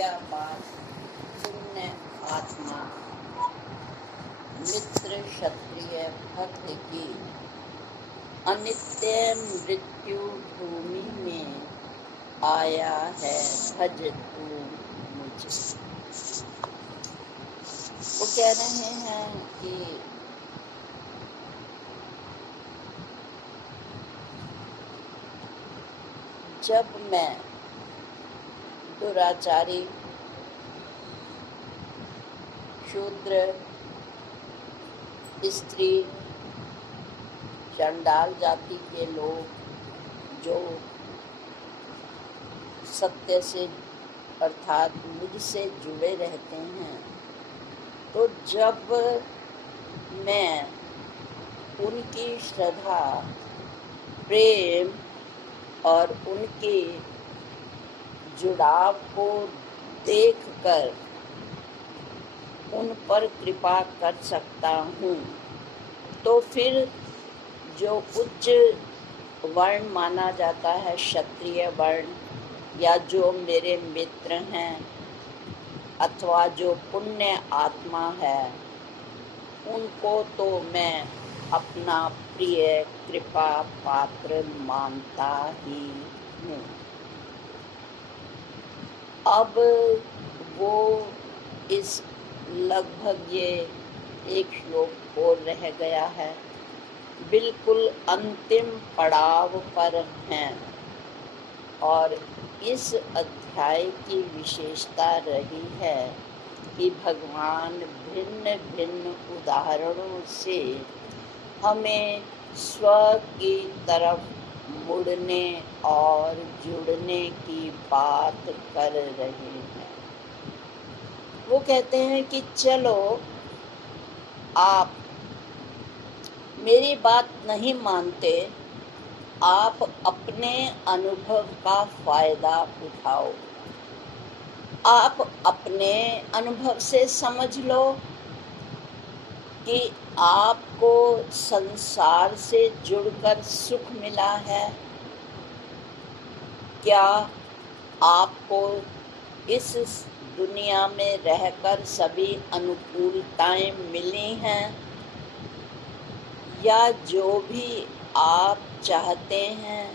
क्या बात पुण्य आत्मा मित्र क्षत्रिय भक्त की अनित्य मृत्यु भूमि में आया है, भज तू मुझे। वो कह रहे हैं कि जब मैं दुराचारी शूद्र स्त्री चंडाल जाति के लोग जो सत्य से अर्थात मुझसे जुड़े रहते हैं, तो जब मैं उनकी श्रद्धा प्रेम और उनके जुड़ाव को देखकर उन पर कृपा कर सकता हूँ, तो फिर जो उच्च वर्ण माना जाता है, क्षत्रिय वर्ण, या जो मेरे मित्र हैं अथवा जो पुण्य आत्मा है, उनको तो मैं अपना प्रिय कृपा पात्र मानता ही हूँ। अब वो इस लगभग ये एक श्लोक और रह गया है, बिल्कुल अंतिम पड़ाव पर हैं। और इस अध्याय की विशेषता रही है कि भगवान भिन्न भिन्न उदाहरणों से हमें स्व की तरफ मुड़ने और जुड़ने की बात कर रहे हैं। वो कहते हैं कि चलो आप मेरी बात नहीं मानते, आप अपने अनुभव का फायदा उठाओ, आप अपने अनुभव से समझ लो कि आपको संसार से जुड़कर सुख मिला है, क्या आपको इस दुनिया में रहकर सभी अनुकूलताएं मिली हैं, या जो भी आप चाहते हैं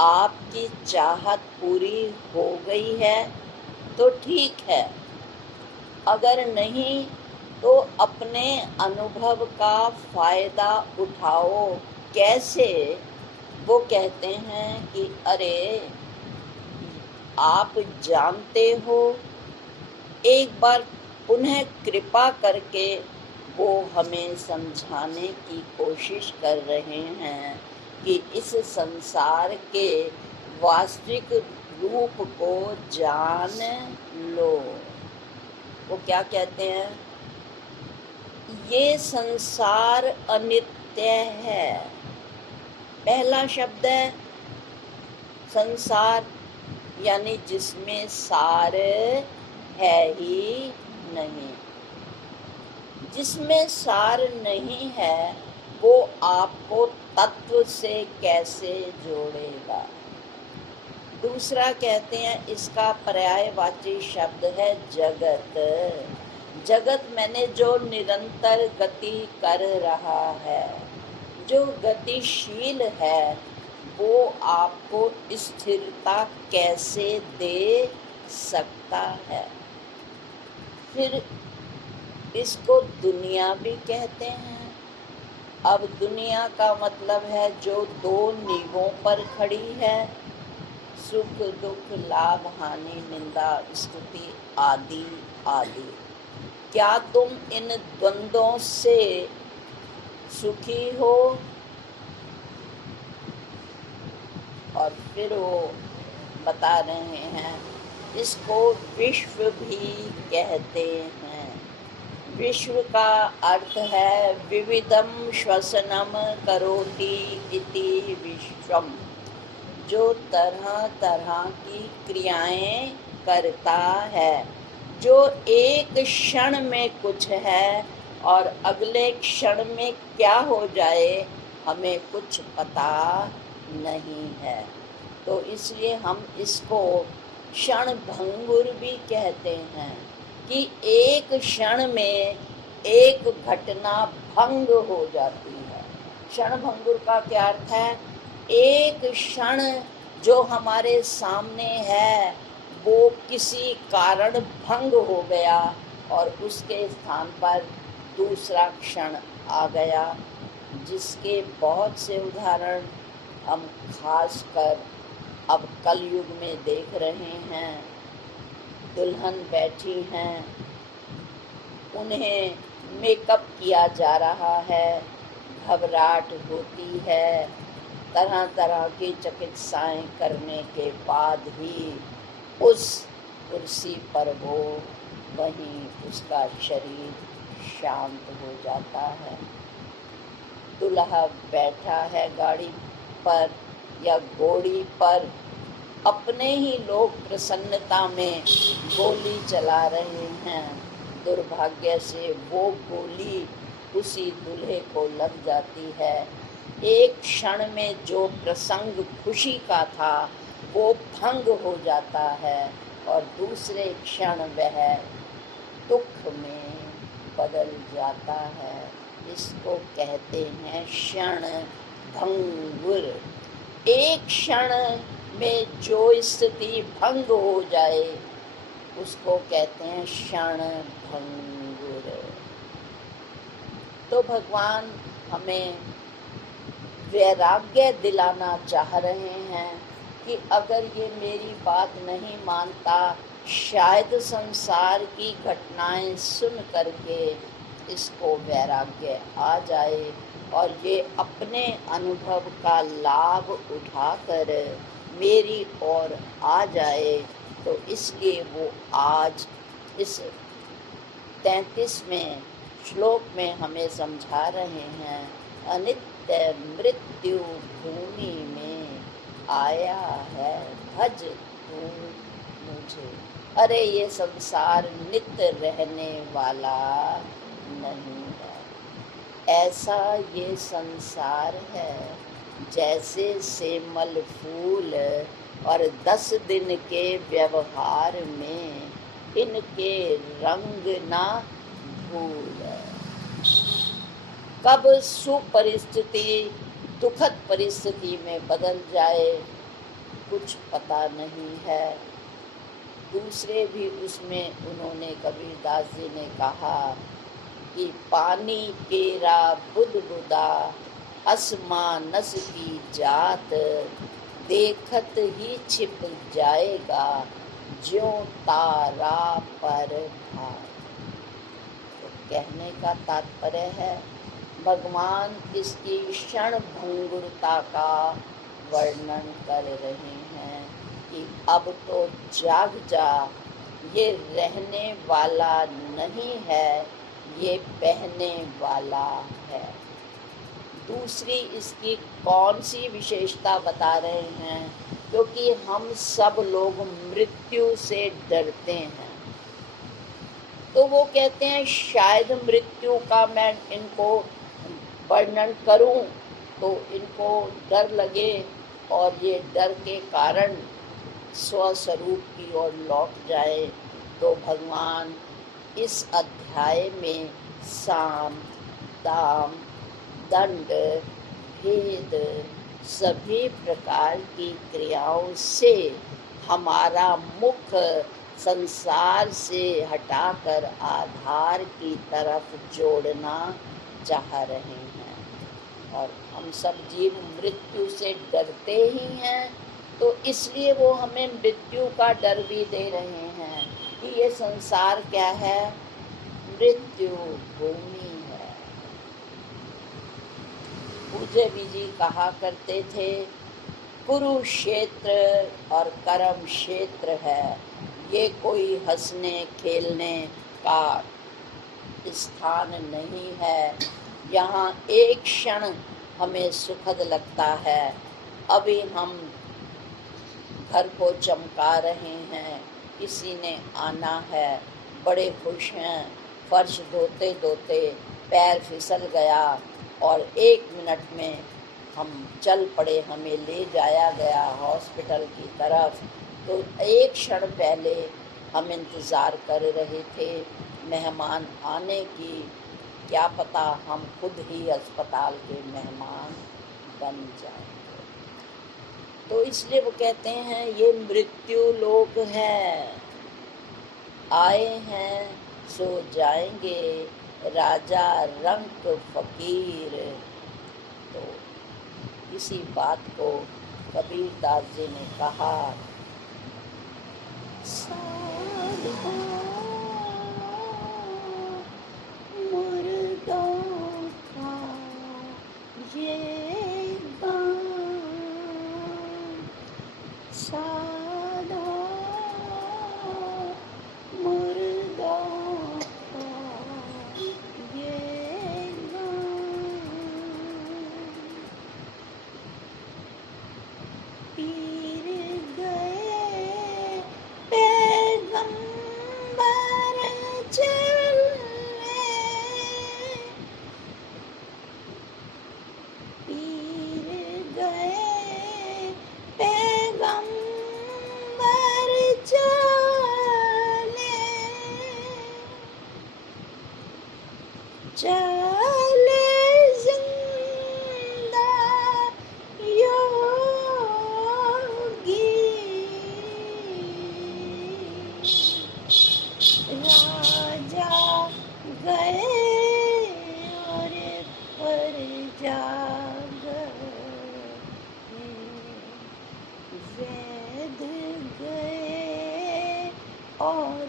आपकी चाहत पूरी हो गई है तो ठीक है, अगर नहीं तो अपने अनुभव का फायदा उठाओ। कैसे? वो कहते हैं कि अरे आप जानते हो, एक बार पुनः कृपा करके वो हमें समझाने की कोशिश कर रहे हैं कि इस संसार के वास्तविक रूप को जान लो। वो क्या कहते हैं? ये संसार अनित्य है। पहला शब्द है संसार, यानी जिसमें सार है ही नहीं। जिसमें सार नहीं है वो आपको तत्व से कैसे जोड़ेगा। दूसरा कहते हैं इसका पर्यायवाची शब्द है जगत। जगत मैंने जो निरंतर गति कर रहा है, जो गतिशील है, वो आपको स्थिरता कैसे दे सकता है। फिर इसको दुनिया भी कहते हैं। अब दुनिया का मतलब है जो दो नींवों पर खड़ी है, सुख दुख लाभ हानि निंदा स्तुति आदि आदि। क्या तुम इन द्वंद्वों से सुखी हो? और फिर वो बता रहे हैं इसको विश्व भी कहते हैं। विश्व का अर्थ है विविधम श्वसनम करोति इति विश्वम, जो तरह तरह की क्रियाएं करता है, जो एक क्षण में कुछ है और अगले क्षण में क्या हो जाए हमें कुछ पता नहीं है। तो इसलिए हम इसको क्षण भंगुर भी कहते हैं कि एक क्षण में एक घटना भंग हो जाती है। क्षण भंगुर का क्या अर्थ है? एक क्षण जो हमारे सामने है वो किसी कारण भंग हो गया और उसके स्थान पर दूसरा क्षण आ गया, जिसके बहुत से उदाहरण हम खासकर अब कलयुग में देख रहे हैं। दुल्हन बैठी हैं, उन्हें मेकअप किया जा रहा है, घबराहट होती है, तरह तरह की चिकित्साएं करने के बाद ही उस कुर्सी पर वो वहीं उसका शरीर शांत हो जाता है। दूल्हा बैठा है गाड़ी पर या घोड़ी पर, अपने ही लोग प्रसन्नता में गोली चला रहे हैं, दुर्भाग्य से वो गोली उसी दूल्हे को लग जाती है। एक क्षण में जो प्रसंग खुशी का था वो भंग हो जाता है और दूसरे क्षण वह दुख में बदल जाता है। इसको कहते हैं क्षण भंगुर। एक क्षण में जो स्थिति भंग हो जाए उसको कहते हैं क्षण भंगुर। तो भगवान हमें वैराग्य दिलाना चाह रहे हैं कि अगर ये मेरी बात नहीं मानता, शायद संसार की घटनाएं सुन करके इसको वैराग्य आ जाए और ये अपने अनुभव का लाभ उठाकर मेरी ओर आ जाए। तो इसलिए वो आज इस 33वें श्लोक में हमें समझा रहे हैं, अनित्य मृत्यु भूमि में आया है भज तू मुझे। अरे ये संसार नित्य रहने वाला नहीं है। ऐसा ये संसार है जैसे सेमल फूल और 10 दिन के व्यवहार में इनके रंग ना भूल। कब सुपरिस्थिति दुखद परिस्थिति में बदल जाए कुछ पता नहीं है। दूसरे भी उसमें उन्होंने, कबीरदास जी ने कहा कि पानी केरा बुदबुदा असमानस की जात, देखत ही छिप जाएगा ज्यों तारा पर भात। तो कहने का तात्पर्य है भगवान इसकी क्षण भंगुरता का वर्णन कर रहे हैं कि अब तो जाग जा, ये रहने वाला नहीं है, ये बहने वाला है। दूसरी इसकी कौन सी विशेषता बता रहे हैं? क्योंकि हम सब लोग मृत्यु से डरते हैं, तो वो कहते हैं शायद मृत्यु का मैं इनको वर्णन करूं तो इनको डर लगे और ये डर के कारण स्वस्वरूप की ओर लौट जाए। तो भगवान इस अध्याय में साम दाम दंड भेद सभी प्रकार की क्रियाओं से हमारा मुख संसार से हटाकर आधार की तरफ जोड़ना चाह रहे हैं। और हम सब जीव मृत्यु से डरते ही हैं, तो इसलिए वो हमें मृत्यु का डर भी दे रहे हैं कि ये संसार क्या है? मृत्यु भूमि है। पूज्य जी कहा करते थे कुरुक्षेत्र और कर्म क्षेत्र है, ये कोई हंसने खेलने का स्थान नहीं है। यहाँ एक क्षण हमें सुखद लगता है, अभी हम घर को चमका रहे हैं, किसी ने आना है, बड़े खुश हैं, फर्श धोते धोते पैर फिसल गया और 1 मिनट में हम चल पड़े, हमें ले जाया गया हॉस्पिटल की तरफ। तो एक क्षण पहले हम इंतज़ार कर रहे थे मेहमान आने की, क्या पता हम खुद ही अस्पताल के मेहमान बन जाएंगे। तो इसलिए वो कहते हैं ये मृत्यु लोक है, आए हैं सो जाएंगे राजा रंक फकीर। तो इसी बात को कबीरदास जी ने कहा, साधा मुर्दों का ये गान, साधा मुर्दों का ये गान, पीर गए पैगंबर चले, पीर गए पैगंबर चले, चले जिंदा योगी, राजा गए और प्रजा गए, वेद गए और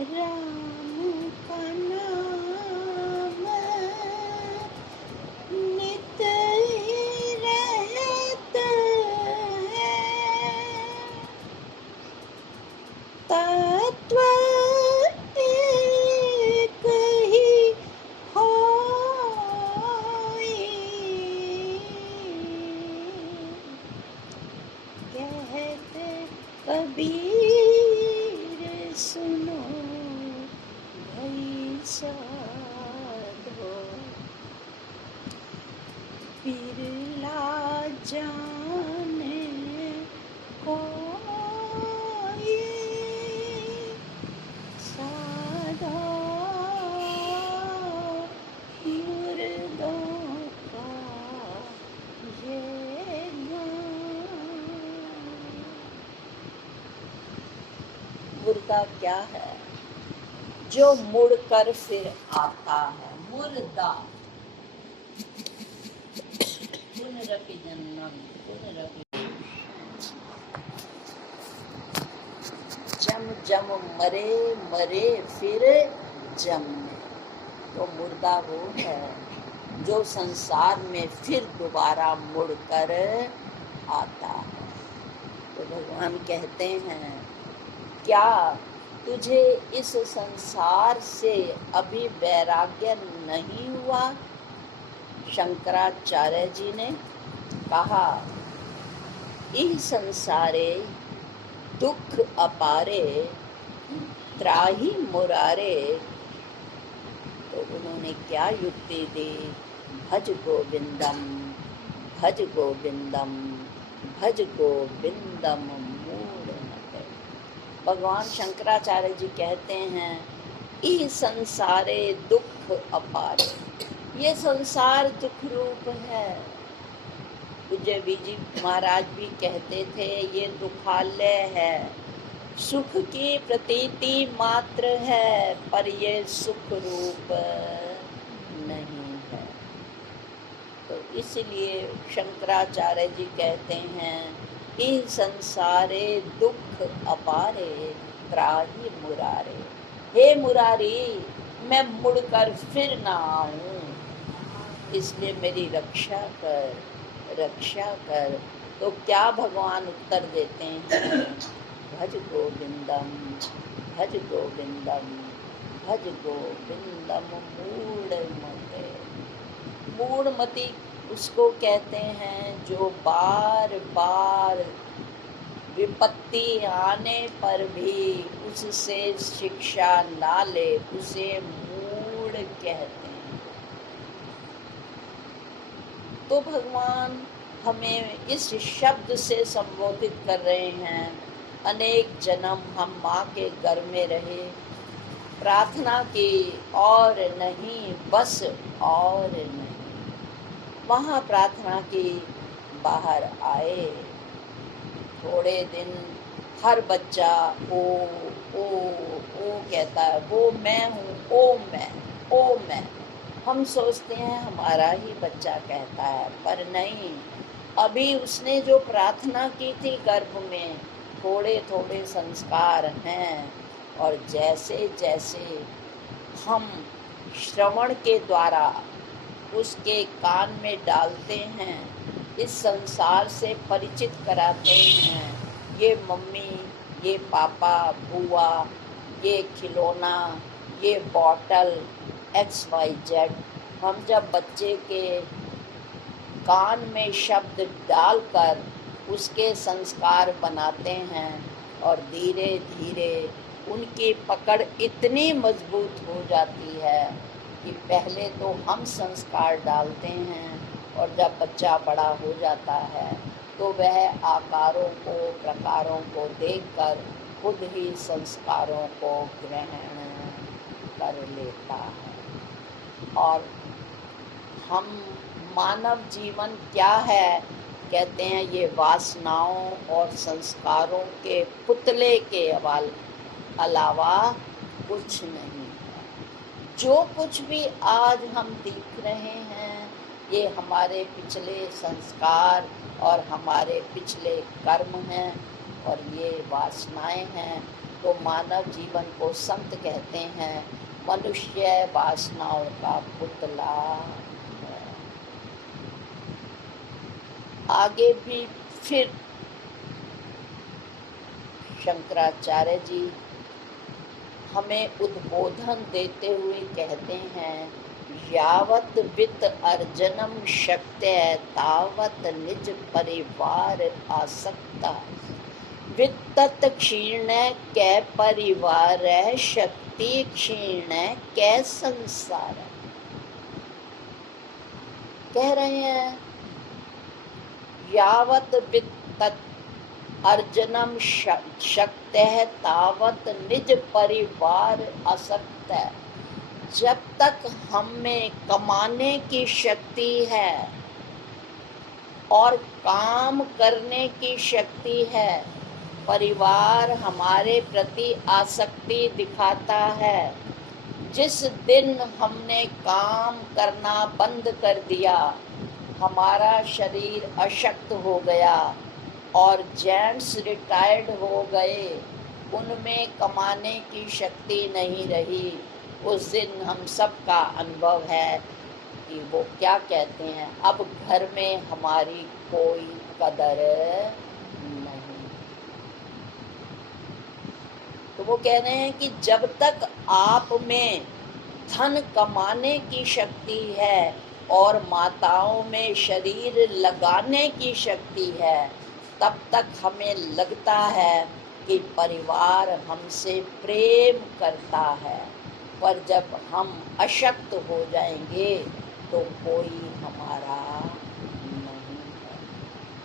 राम का नाम नित ही रहता है, तत्व एक ही होई, कहते कबीर सुनो भई साधो, बिरला जाने कोई, साधा मुर्दों का ये गान। मुर्दा क्या है? जो मुड़कर फिर आता है, मुर्दा। पुनरपि जन्मम पुनरपि, जम जम मरे मरे फिर जमने। तो मुर्दा वो है जो संसार में फिर दोबारा मुड़कर आता है। तो भगवान कहते हैं, क्या तुझे इस संसार से अभी वैराग्य नहीं हुआ? शंकराचार्य जी ने कहा, इह संसारे दुख अपारे त्राहि मुरारे। तो उन्होंने क्या युक्ति दी? भज गोविंदम भज गोविंदम भज गोविंदम मूढ़मते। भगवान शंकराचार्य जी कहते हैं, इह संसारे दुख अपारे, ये संसार दुख रूप है। पूज्य विजी महाराज भी कहते थे, ये दुखालय है, सुख की प्रतीति मात्र है, पर ये सुख रूप नहीं है। तो इसलिए शंकराचार्य जी कहते हैं, इह संसारे दुख अपारे त्राहि मुरारे। हे मुरारी, मैं मुड़कर फिर ना आऊं, इसलिए मेरी रक्षा कर, रक्षा कर। तो क्या भगवान उत्तर देते हैं? भज गोविंदम भज गोविंदम भज गोविंदम मूढ़मते। मूढ़मति उसको कहते हैं जो बार बार विपत्ति आने पर भी उससे शिक्षा ना ले, उसे मूढ़ कहते हैं। तो भगवान हमें इस शब्द से संबोधित कर रहे हैं, अनेक जन्म हम माँ के गर्भ में रहे, प्रार्थना की और नहीं, बस और नहीं, वहाँ प्रार्थना की, बाहर आए। थोड़े दिन हर बच्चा ओ ओ ओ कहता है, वो मैं हूँ, ओ मैं। हम सोचते हैं हमारा ही बच्चा कहता है, पर नहीं, अभी उसने जो प्रार्थना की थी गर्भ में, थोड़े थोड़े संस्कार हैं, और जैसे जैसे हम श्रवण के द्वारा उसके कान में डालते हैं, इस संसार से परिचित कराते हैं, ये मम्मी, ये पापा, बुआ, ये खिलौना, ये बॉटल, XYZ, हम जब बच्चे के कान में शब्द डालकर उसके संस्कार बनाते हैं, और धीरे धीरे उनकी पकड़ इतनी मजबूत हो जाती है कि पहले तो हम संस्कार डालते हैं, और जब बच्चा बड़ा हो जाता है तो वह आकारों को, प्रकारों को देखकर खुद ही संस्कारों को ग्रहण कर लेता है। और हम मानव जीवन क्या है, कहते हैं ये वासनाओं और संस्कारों के पुतले के अलावा कुछ नहीं है। जो कुछ भी आज हम देख रहे हैं, ये हमारे पिछले संस्कार और हमारे पिछले कर्म हैं, और ये वासनाएं हैं। तो मानव जीवन को संत कहते हैं मनुष्य वासनाओं का पुतला है। आगे भी फिर शंकराचार्य जी हमें उद्बोधन देते हुए कहते हैं, यावत वित्त अर्जनम शक्य तावत निज परिवार आसक्ता, वित्तत क्षीण कै परिवार शक्ति क्षीण कै संसार। कह रहे हैं यावत वित्तत अर्जनम शक्य तावत निज परिवार आसक्त। जब तक हम में कमाने की शक्ति है और काम करने की शक्ति है, परिवार हमारे प्रति आसक्ति दिखाता है। जिस दिन हमने काम करना बंद कर दिया, हमारा शरीर अशक्त हो गया और जेंट्स रिटायर्ड हो गए, उनमें कमाने की शक्ति नहीं रही, उस दिन हम सबका अनुभव है कि वो क्या कहते हैं, अब घर में हमारी कोई कदर नहीं। तो वो कह रहे हैं कि जब तक आप में धन कमाने की शक्ति है और माताओं में शरीर लगाने की शक्ति है, तब तक हमें लगता है कि परिवार हमसे प्रेम करता है, पर जब हम अशक्त हो जाएंगे तो कोई हमारा नहीं है।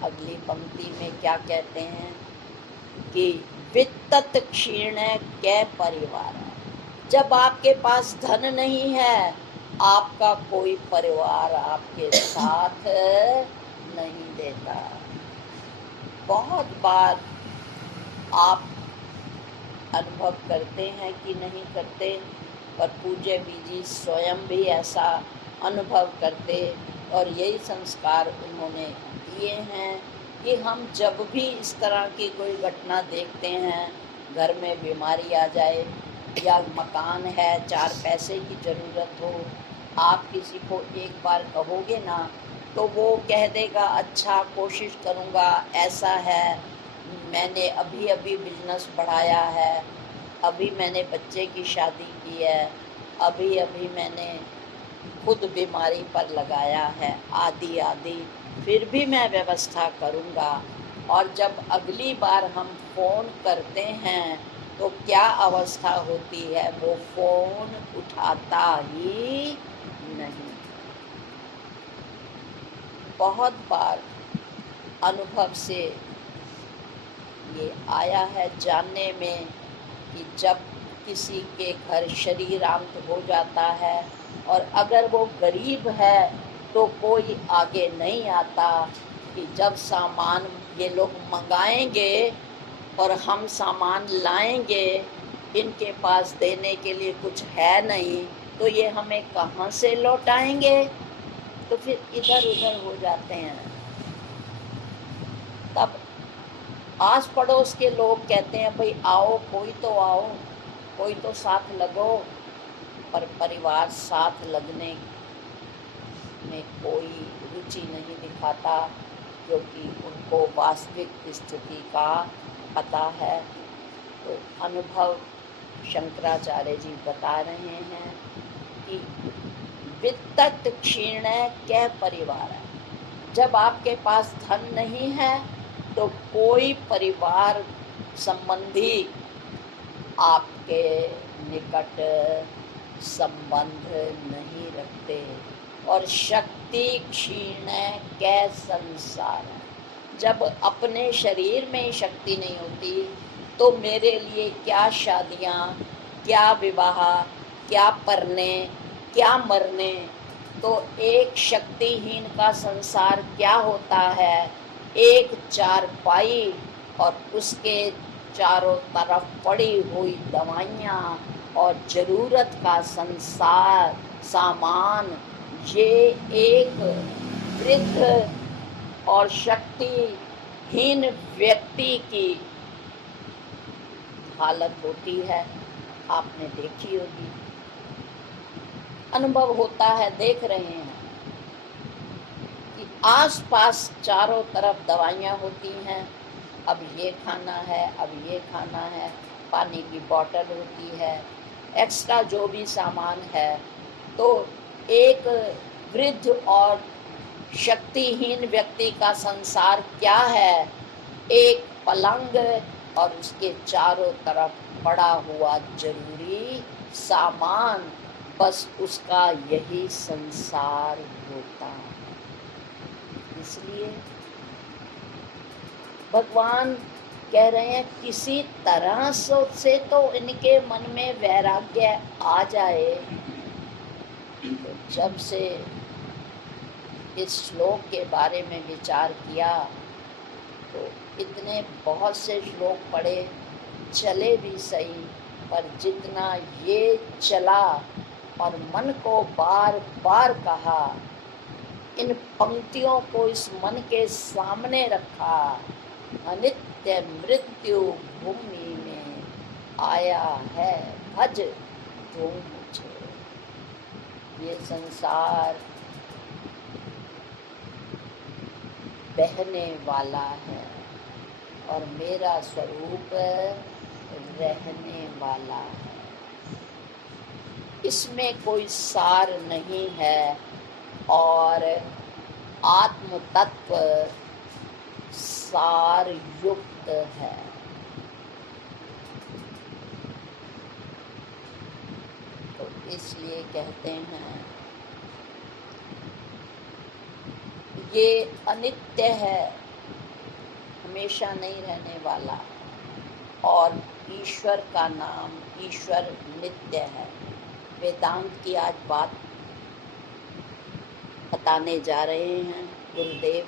अगली पंक्ति में क्या कहते हैं कि वित्तत क्षीण कै परिवार। जब आपके पास धन नहीं है, आपका कोई परिवार आपके साथ नहीं देता। बहुत बार आप अनुभव करते हैं कि नहीं करते, पर पूज्य बीजी स्वयं भी ऐसा अनुभव करते, और यही संस्कार उन्होंने दिए हैं कि हम जब भी इस तरह की कोई घटना देखते हैं, घर में बीमारी आ जाए या मकान है, 4 पैसे की ज़रूरत हो, आप किसी को एक बार कहोगे ना तो वो कह देगा अच्छा कोशिश करूँगा, ऐसा है, मैंने अभी अभी बिजनेस बढ़ाया है, अभी मैंने बच्चे की शादी की है, अभी अभी मैंने खुद बीमारी पर लगाया है, आदि आदि, फिर भी मैं व्यवस्था करूँगा। और जब अगली बार हम फ़ोन करते हैं तो क्या अवस्था होती है, वो फ़ोन उठाता ही नहीं। बहुत बार अनुभव से ये आया है जानने में कि जब किसी के घर शरीरांत हो जाता है और अगर वो गरीब है तो कोई आगे नहीं आता कि जब सामान ये लोग मंगाएंगे और हम सामान लाएंगे, इनके पास देने के लिए कुछ है नहीं, तो ये हमें कहाँ से लौटाएंगे। तो फिर इधर उधर हो जाते हैं। तब आस पड़ोस के लोग कहते हैं भाई आओ, कोई तो आओ, कोई तो साथ लगो, पर परिवार साथ लगने में कोई रुचि नहीं दिखाता, क्योंकि उनको वास्तविक स्थिति का पता है। तो अनुभव शंकराचार्य जी बता रहे हैं कि वित्तत क्षीण कै परिवार है। जब आपके पास धन नहीं है तो कोई परिवार संबंधी आपके निकट संबंध नहीं रखते। और शक्ति क्षीण कै संसार। जब अपने शरीर में शक्ति नहीं होती तो मेरे लिए क्या शादियाँ, क्या विवाह, क्या परने, क्या मरने। तो एक शक्तिहीन का संसार क्या होता है, एक चारपाई और उसके चारों तरफ पड़ी हुई दवाइयाँ और ज़रूरत का संसार सामान। ये एक वृद्ध और शक्तिहीन व्यक्ति की हालत होती है, आपने देखी होगी, अनुभव होता है, देख रहे हैं कि आसपास चारों तरफ दवाइयाँ होती हैं। अब ये खाना है, अब ये खाना है, पानी की बोतल होती है, एक्स्ट्रा जो भी सामान है। तो एक वृद्ध और शक्तिहीन व्यक्ति का संसार क्या है, एक पलंग और उसके चारों तरफ पड़ा हुआ जरूरी सामान, बस उसका यही संसार होता है। इसलिए भगवान कह रहे हैं किसी तरह से तो इनके मन में वैराग्य आ जाए। तो जब से इस श्लोक के बारे में विचार किया तो इतने बहुत से श्लोक पढ़े, चले भी सही, पर जितना ये चला और मन को बार बार कहा, इन पंक्तियों को इस मन के सामने रखा, अनित्य मृत्यु भूमि में आया है, भज तू मुझे। ये संसार बहने वाला है और मेरा स्वरूप रहने वाला है। इसमें कोई सार नहीं है और आत्म तत्व सार युक्त है। तो इसलिए कहते हैं ये अनित्य है, हमेशा नहीं रहने वाला, और ईश्वर का नाम ईश्वर नित्य है। वेदांत की आज बात बताने जा रहे हैं गुरुदेव,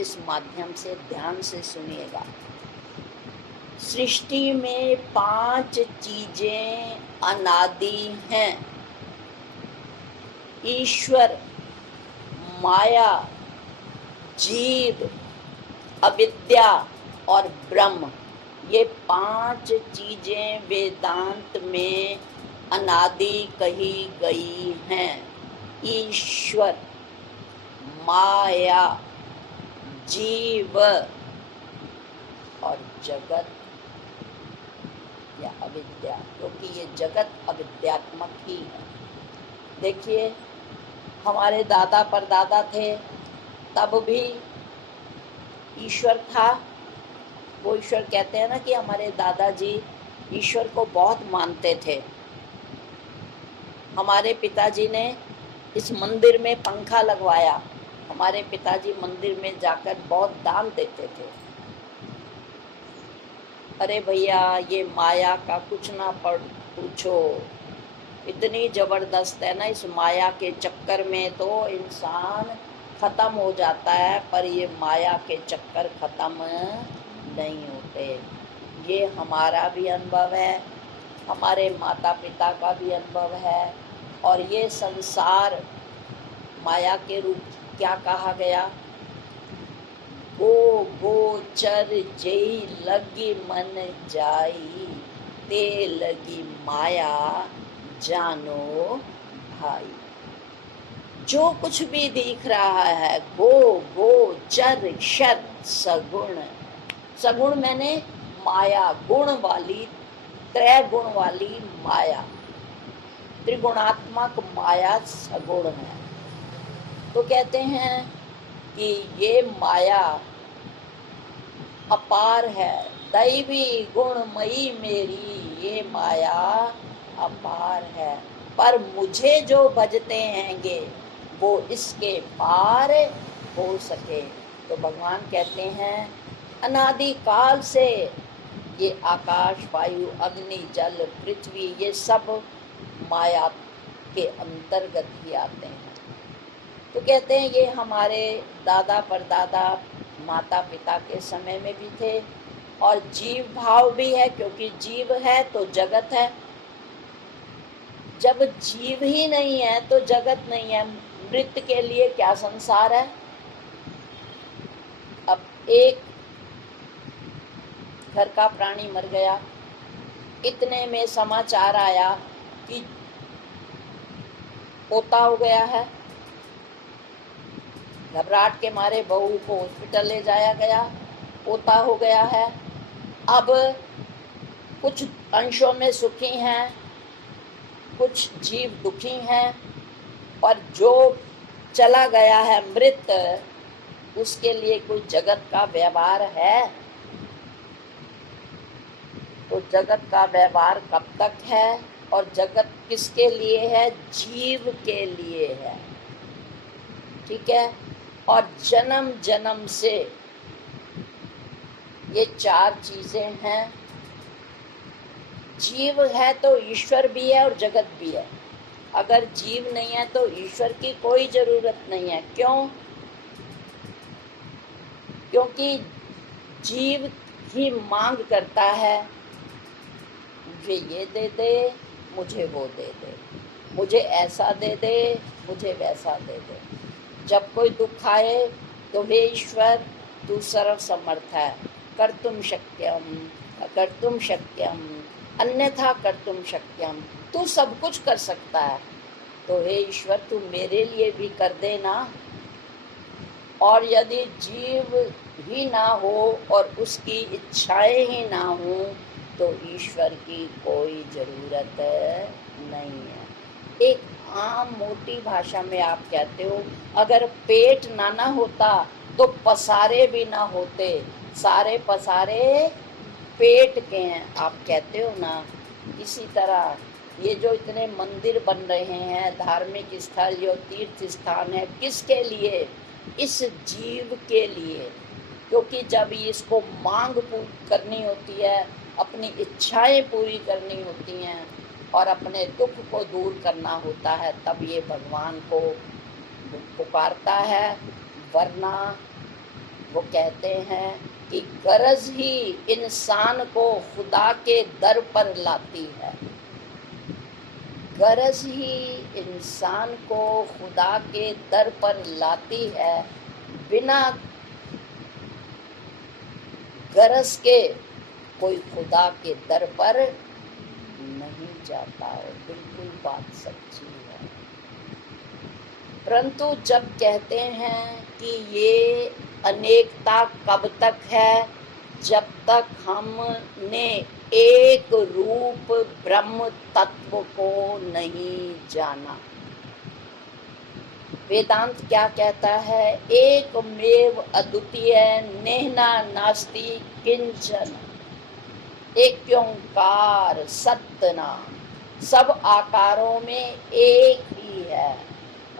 इस माध्यम से ध्यान से सुनिएगा। सृष्टि में 5 चीजें अनादि हैं, ईश्वर, माया, जीव, अविद्या और ब्रह्म। ये 5 चीजें वेदांत में अनादि कही गई हैं। ईश्वर, माया, जीव और जगत या अविद्या, क्योंकि ये जगत अविद्यात्मक ही है। देखिए, हमारे दादा परदादा थे तब भी ईश्वर था। वो ईश्वर कहते हैं ना कि हमारे दादाजी ईश्वर को बहुत मानते थे। हमारे पिताजी ने इस मंदिर में पंखा लगवाया हमारे पिताजी मंदिर में जाकर बहुत दान देते थे। अरे भैया, ये माया का कुछ ना पूछो, इतनी जबरदस्त है ना, इस माया के चक्कर में तो इंसान खत्म हो जाता है, पर ये माया के चक्कर खत्म नहीं होते। ये हमारा भी अनुभव है, हमारे माता पिता का भी अनुभव है। और ये संसार माया के रूप क्या कहा गया? गो गोचर जेई लगी मन जाई, ते लगी माया जानो भाई। जो कुछ भी दिख रहा है, गो गोचर क्षर सगुण, सगुण मैंने माया, गुण वाली, त्रय गुण वाली माया, त्रिगुणात्मक माया सगुण है। तो कहते हैं कि ये माया अपार है, दैवी गुणमयी मेरी ये माया अपार है, पर मुझे जो भजते हैंगे वो इसके पार हो सके। तो भगवान कहते हैं अनादि काल से ये आकाश, वायु, अग्नि, जल, पृथ्वी, ये सब माया के अंतर्गत ही आते हैं। तो कहते हैं ये हमारे दादा परदादा माता पिता के समय में भी थे, और जीव भाव भी है, क्योंकि जीव है तो जगत है। जब जीव ही नहीं है तो जगत नहीं है। मृत के लिए क्या संसार है? अब एक घर का प्राणी मर गया, इतने में समाचार आया कि पोता हो गया है। घबराहट के मारे बहू को हॉस्पिटल ले जाया गया, पोता हो गया है। अब कुछ अंशों में सुखी हैं, कुछ जीव दुखी हैं, पर जो चला गया है मृत, उसके लिए कोई जगत का व्यवहार है? तो जगत का व्यवहार कब तक है? और जगत किसके लिए है? जीव के लिए है, ठीक है। और जन्म जन्म से ये चार चीजें हैं। जीव है तो ईश्वर भी है और जगत भी है। अगर जीव नहीं है तो ईश्वर की कोई जरूरत नहीं है। क्यों? क्योंकि जीव ही मांग करता है, मुझे ये दे दे, मुझे वो दे दे, मुझे ऐसा दे दे, मुझे वैसा दे दे। जब कोई दुख आए तो हे ईश्वर, तू सर्व समर्थ है, कर तुम शक्यम अन्यथा कर तुम शक्यम, तू सब कुछ कर सकता है, तो हे ईश्वर तू मेरे लिए भी कर देना। और यदि जीव ही ना हो और उसकी इच्छाएं ही ना हो तो ईश्वर की कोई जरूरत नहीं है। एक आम मोटी भाषा में आप कहते हो, अगर पेट ना होता तो पसारे भी ना होते, सारे पसारे पेट के हैं, आप कहते हो ना। इसी तरह ये जो इतने मंदिर बन रहे हैं, धार्मिक स्थल, जो तीर्थ स्थान है, किसके लिए? इस जीव के लिए। क्योंकि जब इसको मांग पूरी करनी होती है, अपनी इच्छाएं पूरी करनी होती हैं और अपने दुख को दूर करना होता है, तब ये भगवान को पुकारता है। वरना वो कहते हैं कि गरज ही इंसान को खुदा के दर पर लाती है। गरज ही इंसान को खुदा के दर पर लाती है। बिना गरज के कोई खुदा के दर पर नहीं जाता है। बिल्कुल बात सच्ची है। परंतु जब कहते हैं कि ये अनेकता कब तक है? जब तक हमने एक रूप ब्रह्म तत्व को नहीं जाना। वेदांत क्या कहता है? एकमेव अद्वितीय नेहना नास्ति किंचन, एक ओंकार सत्य नाम, सब आकारों में एक ही है।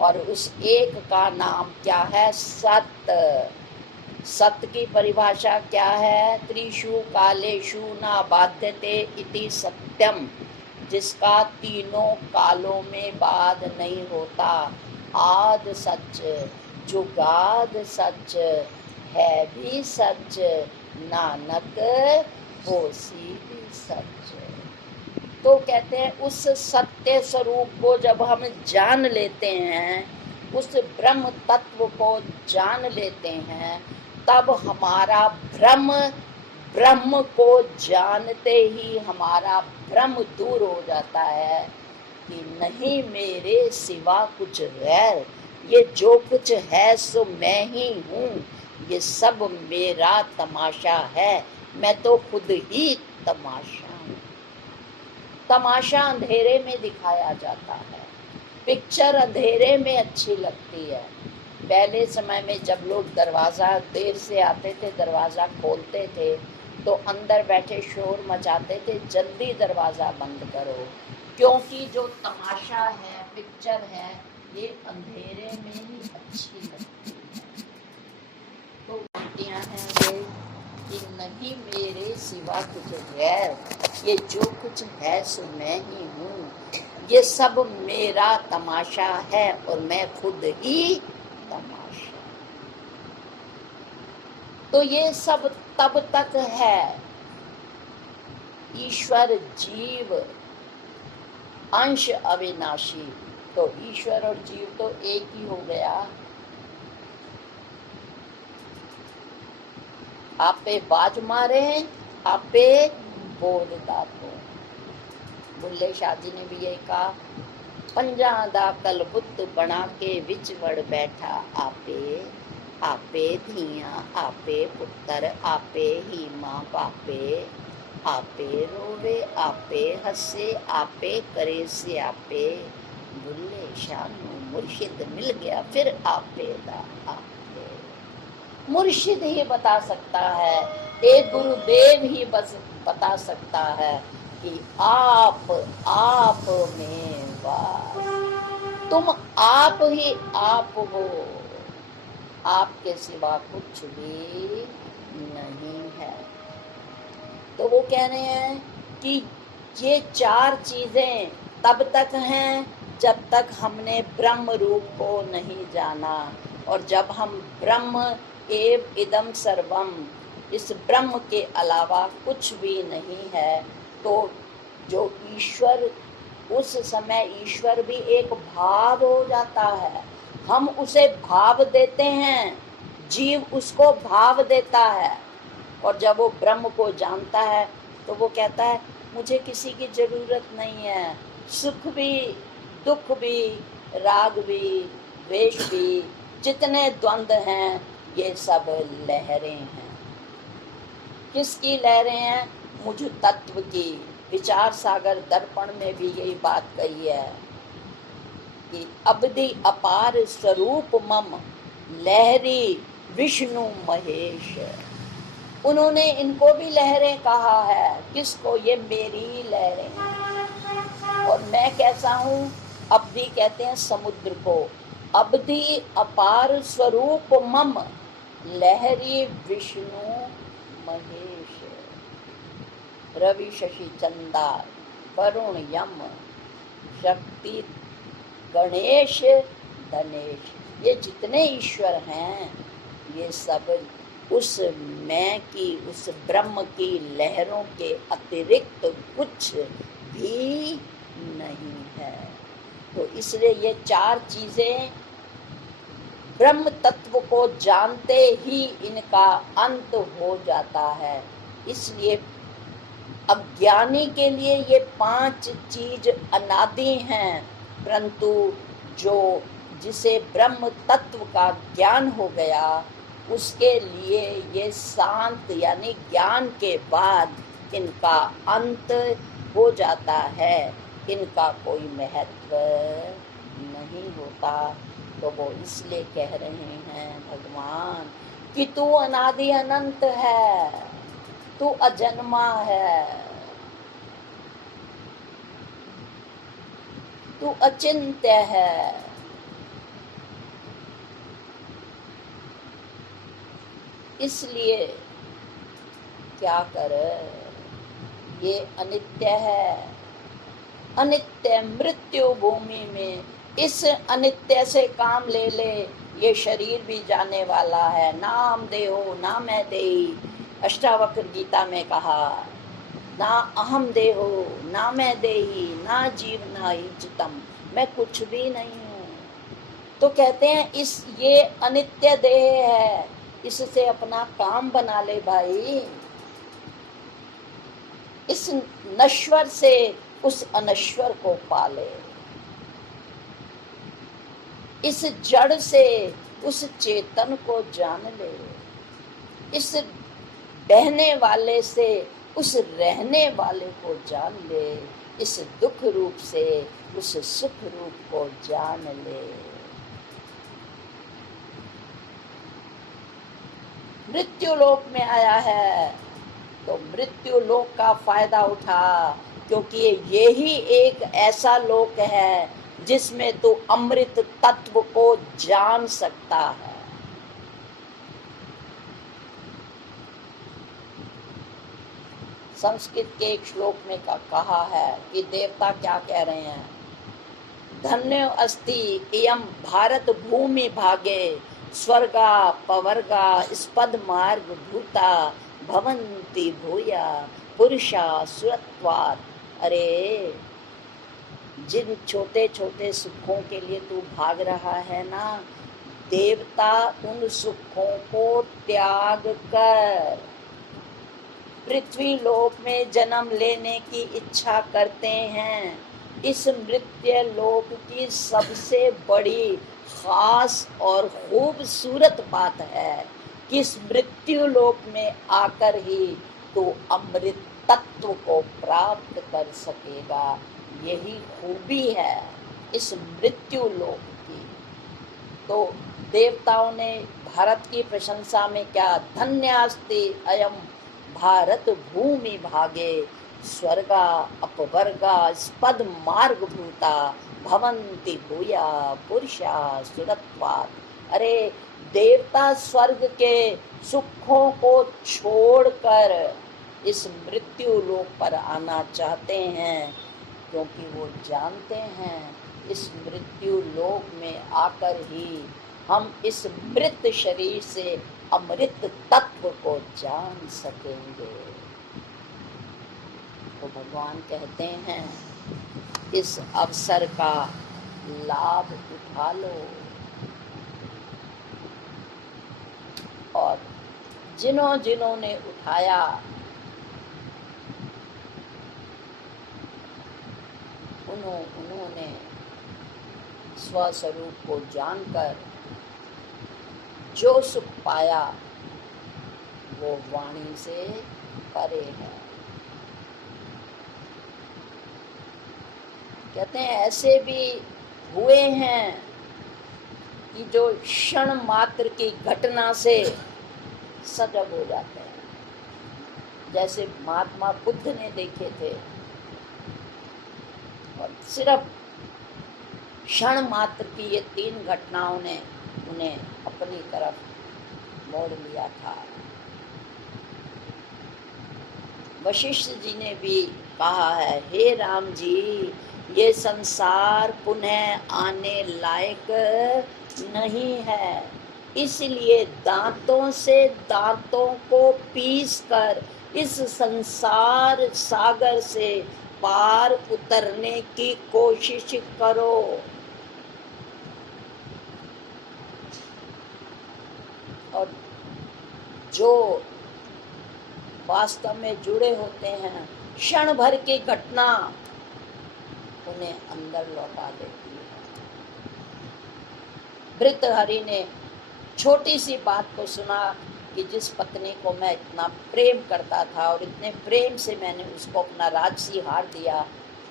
और उस एक का नाम क्या है? सत्य। सत्य की परिभाषा क्या है? त्रिषु कालेषु न बाध्यते इति सत्यम, जिसका तीनों कालों में बाध नहीं होता। आद सच, जुगाद सच, है भी सच, नानक होसी भी सच। तो कहते हैं उस सत्य स्वरूप को जब हम जान लेते हैं, उस ब्रह्म तत्व को जान लेते हैं, तब हमारा भ्रम, ब्रह्म को जानते ही हमारा भ्रम दूर हो जाता है कि नहीं मेरे सिवा कुछ गैर, ये जो कुछ है सो मैं ही हूँ, ये सब मेरा तमाशा है, मैं तो खुद ही तमाशा हूँ। तमाशा अंधेरे में दिखाया जाता है, पिक्चर अंधेरे में अच्छी लगती है। पहले समय में जब लोग दरवाज़ा देर से आते थे, दरवाज़ा खोलते थे तो अंदर बैठे शोर मचाते थे, जल्दी दरवाज़ा बंद करो, क्योंकि जो तमाशा है, पिक्चर है, ये अंधेरे में ही अच्छी लगती है। तो उल्टियाँ हैं ये कि नहीं मेरे सिवा कुछ गैर, ये जो कुछ है सो मैं ही हूँ, ये सब मेरा तमाशा है और मैं खुद ही तमाशा। तो ये सब तब तक है ईश्वर जीव अंश अविनाशी। तो ईश्वर और जीव तो एक ही हो गया। आपे बाज मारे, आपे बोलदा तो। बुल्ले शाह जी ने भी यही कहा, पंजा दा कल बुत बना के विच वड़ बैठा आपे, आपे धियां आपे पुत्र, आपे ही माँ बापे, आपे रोवे आपे हंसे, आपे करे से आपे। बुल्ले शाह नू मुर्शिद मिल गया फिर आपे दा आपे। मुर्शिद ही बता सकता है, एक गुरुदेव ही बस बता सकता है कि आप में वास, तुम आप ही आप हो, आपके सिवा कुछ भी नहीं है। तो वो कह रहे हैं कि ये चार चीजें तब तक हैं जब तक हमने ब्रह्म रूप को नहीं जाना, और जब हम ब्रह्म एव इदम सर्वम, इस ब्रह्म के अलावा कुछ भी नहीं है, तो जो ईश्वर, उस समय ईश्वर भी एक भाव हो जाता है। हम उसे भाव देते हैं, जीव उसको भाव देता है, और जब वो ब्रह्म को जानता है तो वो कहता है मुझे किसी की जरूरत नहीं है, सुख भी दुख भी राग भी द्वेष भी, जितने द्वंद्व हैं ये सब लहरें हैं। किसकी लहरें हैं? मुझ तत्व की। विचार सागर दर्पण में भी यही बात कही है कि अबधि अपार स्वरूप मम लहरी विष्णु महेश। उन्होंने इनको भी लहरें कहा है। किसको? ये मेरी लहरें। और मैं कैसा हूँ? अबधि कहते हैं समुद्र को। अबधि अपार स्वरूप मम लहरी विष्णु महेश। रवि शशि चंदा वरुण यम शक्ति गणेश धनेश, ये जितने ईश्वर हैं ये सब उस मैं की, उस ब्रह्म की लहरों के अतिरिक्त कुछ भी नहीं है। तो इसलिए ये चार चीजें ब्रह्म तत्व को जानते ही इनका अंत हो जाता है। इसलिए अज्ञानी के लिए ये पांच चीज अनादि हैं, परंतु जो जिसे ब्रह्म तत्व का ज्ञान हो गया उसके लिए ये शांत यानी ज्ञान के बाद इनका अंत हो जाता है, इनका कोई महत्व नहीं होता। तो वो इसलिए कह रहे हैं भगवान कि तू अनादि अनंत है, तू अजन्मा है, तू अचिंत्य है, इसलिए क्या करे, ये अनित्य है, अनित्य मृत्यु भूमि में। इस अनित्य से काम ले ले, ये शरीर भी जाने वाला है। नाम देहो ना मैं देही, अष्टावक्र गीता में कहा, ना अहम देहो ना मैं देही, ना जीव ना इज्जतम, मैं कुछ भी नहीं हूँ। तो कहते हैं इस ये अनित्य देह है, इससे अपना काम बना ले भाई। इस नश्वर से उस अनश्वर को पाले, इस जड़ से उस चेतन को जान ले, इस बहने वाले से उस रहने वाले को जान ले, इस दुख रूप से उस सुख रूप को जान ले। मृत्यु लोक में आया है तो मृत्यु लोक का फायदा उठा, क्योंकि ये ही एक ऐसा लोक है जिसमें तू अमृत तत्व को जान सकता है। संस्कृत के एक श्लोक में कहा है कि देवता क्या कह रहे हैं, धन्य अस्ति इयं भारत भूमि भागे, स्वर्गा पवर्गा स्पद मार्ग भूता, भवन्ति भूया पुरुषा सुरत्वात्। अरे जिन छोटे छोटे सुखों के लिए तू भाग रहा है ना, देवता उन सुखों को त्याग कर पृथ्वी लोक में जन्म लेने की इच्छा करते हैं। इस मृत्यु लोक की सबसे बड़ी खास और खूबसूरत बात है कि इस मृत्यु लोक में आकर ही तो अमृत तत्व को प्राप्त कर सकेगा। यही खूबी है इस मृत्यु लोक की। तो देवताओं ने भारत की प्रशंसा में क्या, धन्यास्ति अयम भारत भूमि भागे, स्वर्गा अपवर्गा स्पद मार्ग भूता, भवन्ति भूया पुरुषा सुरत्वात्। अरे देवता स्वर्ग के सुखों को छोड़कर इस मृत्यु लोक पर आना चाहते हैं, क्योंकि वो जानते हैं इस मृत्यु लोक में आकर ही हम इस मृत शरीर से अमृत तत्व को जान सकेंगे। तो भगवान कहते हैं इस अवसर का लाभ उठा लो, और जिन्होंने उठाया उन्होंने स्वस्वरूप को जानकर जो सुख पाया वो वाणी से परे है। कहते हैं ऐसे भी हुए हैं कि जो क्षण मात्र की घटना से सजग हो जाते हैं, जैसे महात्मा बुद्ध ने देखे थे, और सिर्फ क्षण मात्र की ये 3 घटनाओं ने उन्हें अपनी तरफ मोड़ लिया था। वशिष्ठ जी ने भी कहा है, हे राम जी, ये संसार पुनः आने लायक नहीं है, इसलिए दांतों से दांतों को पीस कर इस संसार सागर से पार उतरने की कोशिश करो। और जो वास्तव में जुड़े होते हैं, क्षण भर की घटना उन्हें अंदर लौटा देती है। भृतहरि ने छोटी सी बात को सुना कि जिस पत्नी को मैं इतना प्रेम करता था और इतने प्रेम से मैंने उसको अपना राजसी हार दिया,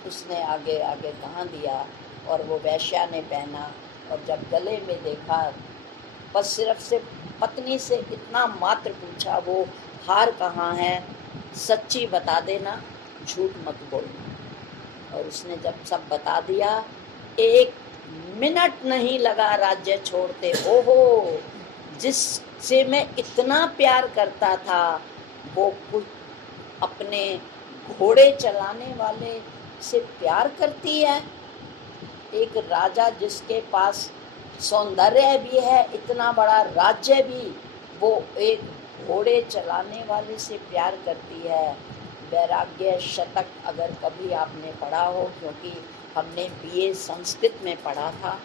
उसने आगे आगे कहाँ दिया, और वो वैश्या ने पहना, और जब गले में देखा, बस सिर्फ से पत्नी से इतना मात्र पूछा, वो हार कहाँ है, सच्ची बता देना, झूठ मत बोलना। और उसने जब सब बता दिया, 1 मिनट नहीं लगा राज्य छोड़ते। ओहो, जिस से मैं इतना प्यार करता था, वो कुछ अपने घोड़े चलाने वाले से प्यार करती है। एक राजा जिसके पास सौंदर्य भी है, इतना बड़ा राज्य भी, वो एक घोड़े चलाने वाले से प्यार करती है। वैराग्य शतक अगर कभी आपने पढ़ा हो, क्योंकि हमने बीए संस्कृत में पढ़ा था,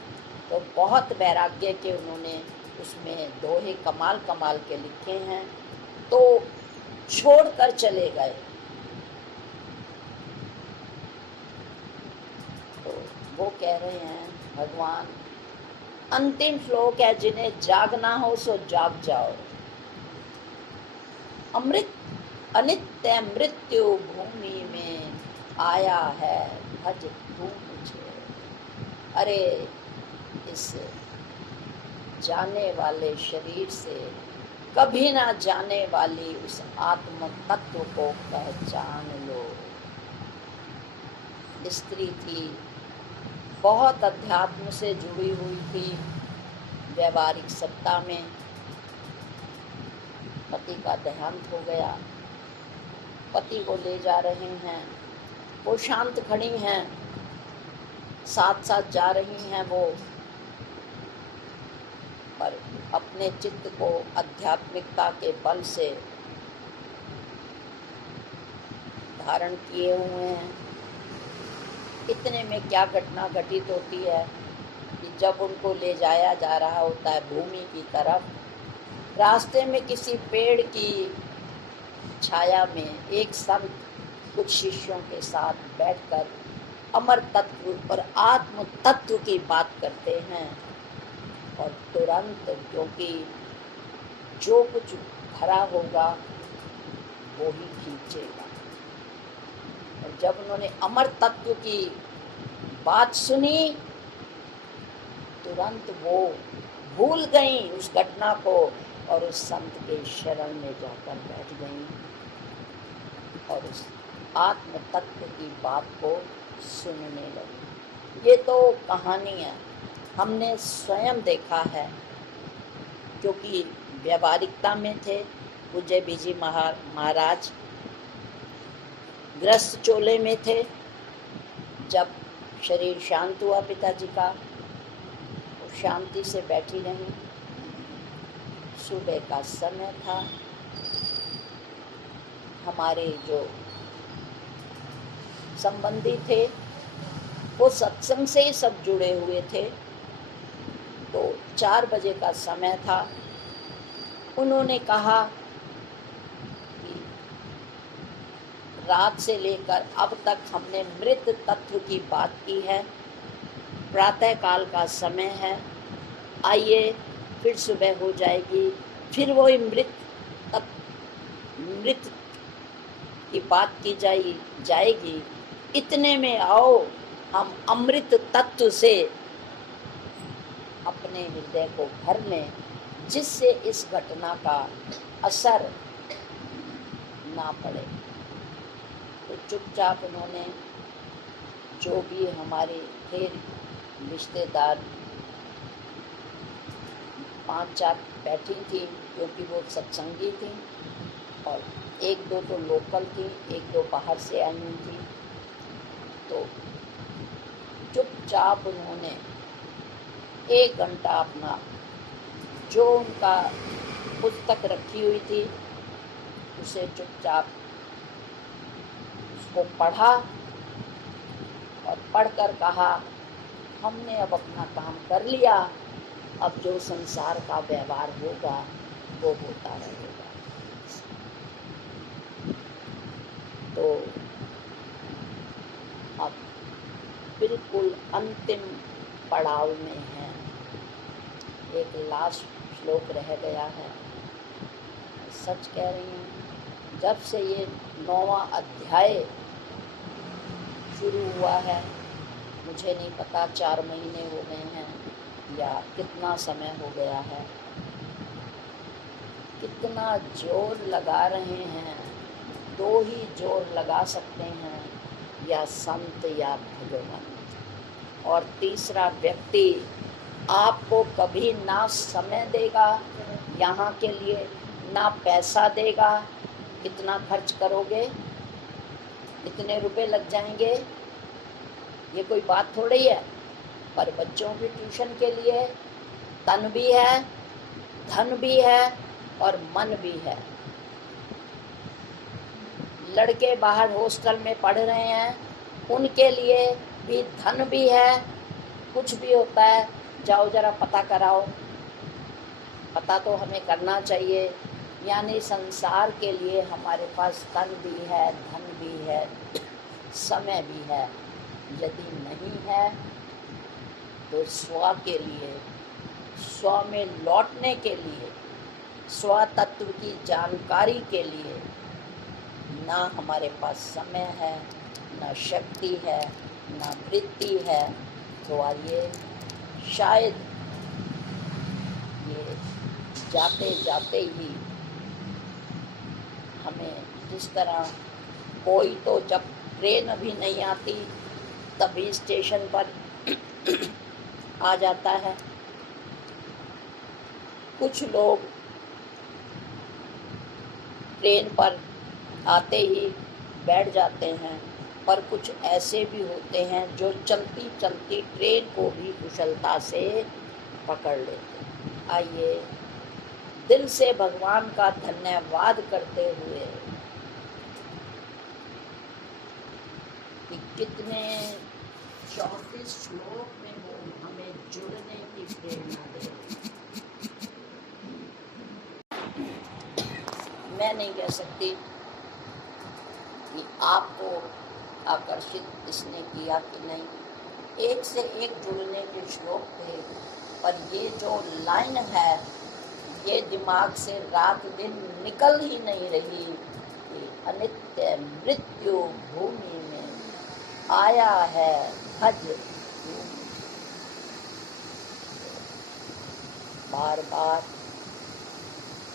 तो बहुत वैराग्य के उन्होंने उसमें दोहे कमाल कमाल के लिखे हैं। तो छोड़कर चले गए। तो वो कह रहे हैं भगवान, अंतिम श्लोक है, जिन्हें जागना हो सो जाग जाओ। अमृत अनित्य मृत्यु भूमि में आया है, भज तू मुझे। अरे इस जाने वाले शरीर से कभी ना जाने वाली उस आत्म तत्व को पहचान लो। स्त्री थी, बहुत अध्यात्म से जुड़ी हुई थी। व्यवहारिक सत्ता में पति का देहांत हो गया, पति को ले जा रहे हैं, वो शांत खड़ी हैं, साथ साथ जा रही हैं वो, पर अपने चित्त को आध्यात्मिकता के बल से धारण किए हुए हैं। इतने में क्या घटना घटित होती है कि जब उनको ले जाया जा रहा होता है भूमि की तरफ, रास्ते में किसी पेड़ की छाया में एक संत कुछ शिष्यों के साथ बैठकर अमर तत्व और आत्म तत्व की बात करते हैं। और तुरंत, क्योंकि जो कुछ भरा होगा वो ही खींचेगा, और जब उन्होंने अमर तत्व की बात सुनी, तुरंत वो भूल गई उस घटना को और उस संत के शरण में जाकर बैठ गई और उस आत्म तत्व की बात को सुनने लगी। ये तो कहानी है, हमने स्वयं देखा है, क्योंकि व्यावहारिकता में थे। पूज्य बीजी महाराज ग्रस्त चोले में थे। जब शरीर शांत हुआ पिताजी का, वो शांति से बैठी रही। सुबह का समय था। हमारे जो संबंधी थे वो सत्संग से ही सब जुड़े हुए थे। तो 4 बजे का समय था। उन्होंने कहा कि रात से लेकर अब तक हमने मृत तत्व की बात की है, प्रातः काल का समय है, आइए फिर सुबह हो जाएगी, फिर वही मृत की बात की जाएगी। इतने में आओ हम अमृत तत्व से अपने हृदय को भर लें, जिससे इस घटना का असर ना पड़े। तो चुपचाप उन्होंने, जो भी हमारे थे रिश्तेदार, 5-4 बैठी थी, क्योंकि वो सत्संगी थी, और 1-2 तो लोकल थी, 1-2 बाहर से आई हुई थी। तो चुपचाप उन्होंने 1 घंटा अपना, जो उनका पुस्तक रखी हुई थी, उसे चुपचाप उसको पढ़ा और पढ़कर कहा, हमने अब अपना काम कर लिया, अब जो संसार का व्यवहार होगा वो होता रहेगा। तो अब बिल्कुल अंतिम पड़ाव में है। एक लास्ट श्लोक रह गया है। सच कह रही हूँ, जब से ये 9वां अध्याय शुरू हुआ है, मुझे नहीं पता 4 महीने हो गए हैं या कितना समय हो गया है, कितना जोर लगा रहे हैं। 2 ही जोर लगा सकते हैं, या संत या भगवान, और तीसरा व्यक्ति आपको कभी ना समय देगा यहाँ के लिए ना पैसा देगा, कितना खर्च करोगे, इतने रुपए लग जाएंगे, ये कोई बात थोड़ी है। पर बच्चों की ट्यूशन के लिए तन भी है, धन भी है और मन भी है। लड़के बाहर हॉस्टल में पढ़ रहे हैं, उनके लिए भी धन भी है। कुछ भी होता है, जाओ जरा पता कराओ, पता तो हमें करना चाहिए। यानी संसार के लिए हमारे पास तन भी है, धन भी है, समय भी है। यदि नहीं है तो स्व के लिए, स्व में लौटने के लिए, स्व तत्व की जानकारी के लिए ना हमारे पास समय है, ना शक्ति है, ना वृत्ति है। तो आइए, शायद ये जाते जाते ही हमें जिस तरह कोई तो जब ट्रेन अभी नहीं आती तभी स्टेशन पर आ जाता है, कुछ लोग ट्रेन पर आते ही बैठ जाते हैं, पर कुछ ऐसे भी होते हैं जो चलती चलती ट्रेन को भी कुशलता से पकड़ लेते हैं। आइए, दिल से भगवान का धन्यवाद करते हुए कि कितने 34 श्लोक में वो हमें जुड़ने की प्रेरणा दे। मैं नहीं कह सकती कि आपको आकर्षित इसने किया कि नहीं, एक से एक जुड़ने के श्लोक थे, पर ये जो लाइन है ये दिमाग से रात दिन निकल ही नहीं रही कि अनित्य मृत्यु भूमि में आया है भज। बार बार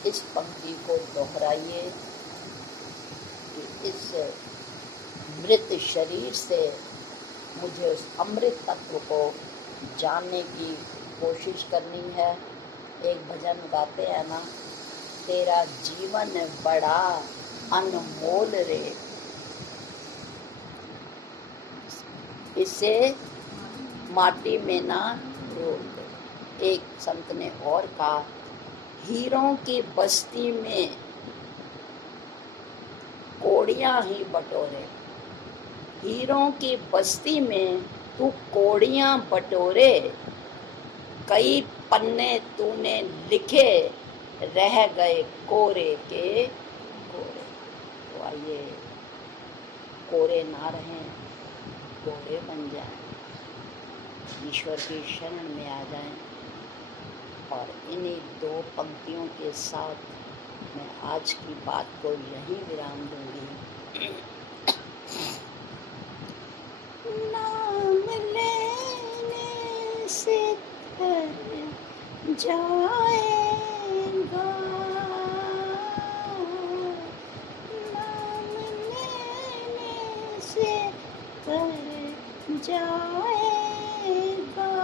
इस पंक्ति को दोहराइए कि इस मृत शरीर से मुझे उस अमृत तत्व को जानने की कोशिश करनी है। एक भजन गाते हैं ना, तेरा जीवन बड़ा अनमोल रे, इसे माटी में ना रोल दे। एक संत ने और कहा, हीरों की बस्ती में कोड़ियां ही बटोरे, हीरों की बस्ती में तू कोड़ियां बटोरे, कई पन्ने तूने लिखे रह गए कोरे के कोरे। तो आइए, कोरे ना रहें, कोरे बन जाएं, ईश्वर की शरण में आ जाएं। और इन्हीं दो पंक्तियों के साथ मैं आज की बात को यहीं विराम दूंगी। नाम लेने से तर जाएगा, नाम लेने से तर जाएगा,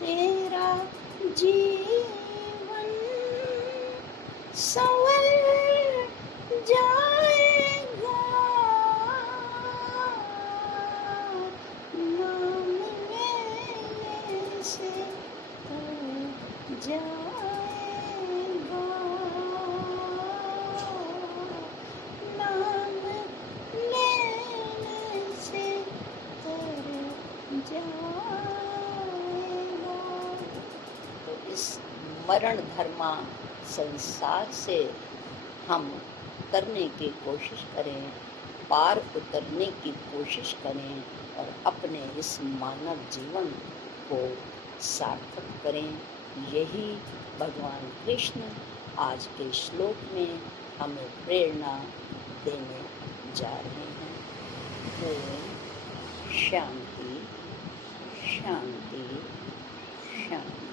तेरा जीवन संवर जाएगा, नाम लेने से तर जाएगा, नाम लेने से तर जाएगा। तो इस मरण धर्मा संसार से हम उतरने की कोशिश करें, पार उतरने की कोशिश करें और अपने इस मानव जीवन को सार्थक करें। यही भगवान कृष्ण आज के श्लोक में हमें प्रेरणा देने जा रहे हैं। ओम शांति शांति शांति।